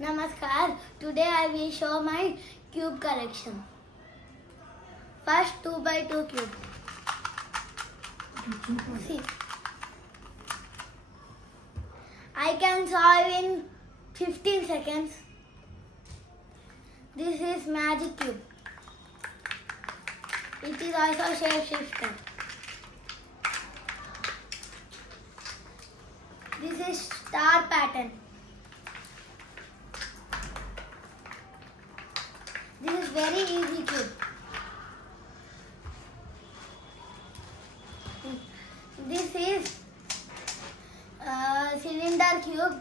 Namaskar. Today I will show my cube collection. First 2 by 2 cube. See. I can solve in 15 seconds. This is magic cube. It is also shape shifter. This is star pattern. This is very easy cube. This is cylinder cube.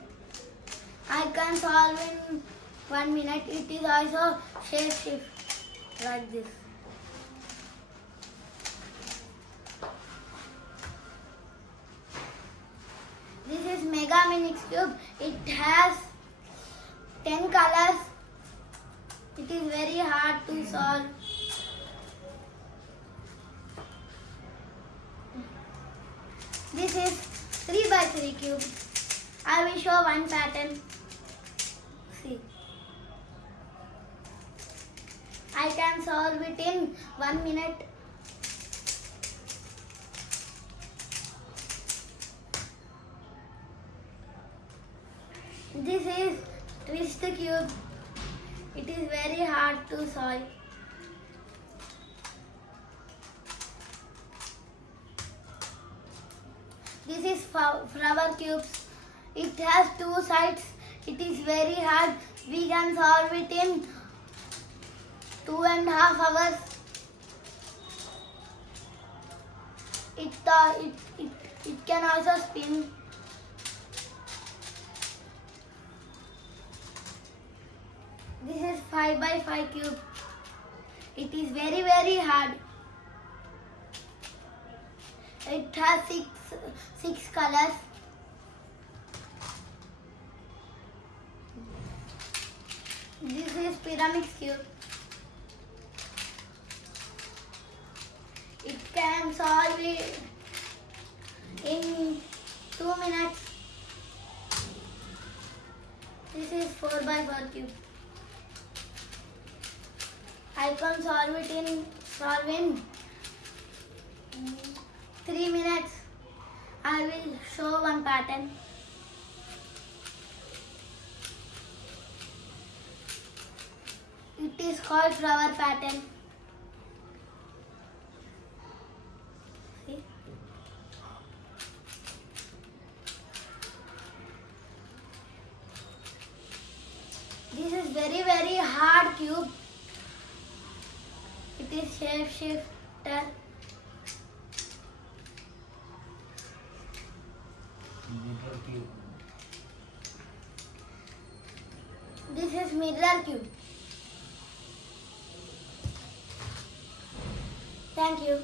I can solve in 1 minute. It is also shape shift like this. This is Mega Minix cube. It has 10 colors. It is very hard to solve. This is 3 by 3 cube. I will show one pattern. See. I can solve it in 1 minute. This is twist cube. It is very hard to solve. This is flower cubes. It has 2 sides. It is very hard. We can solve it in 2.5 hours. It can also spin. This is 5 by 5 cube. It is very hard. It has six colors. This is pyramid cube. It can solve it in 2 minutes. This is 4 by 4 cube. I can solve it in 3 minutes. I will show one pattern. It is called flower pattern. See? This is very hard cube. It is shape shifter. This is mirror cube. Thank you.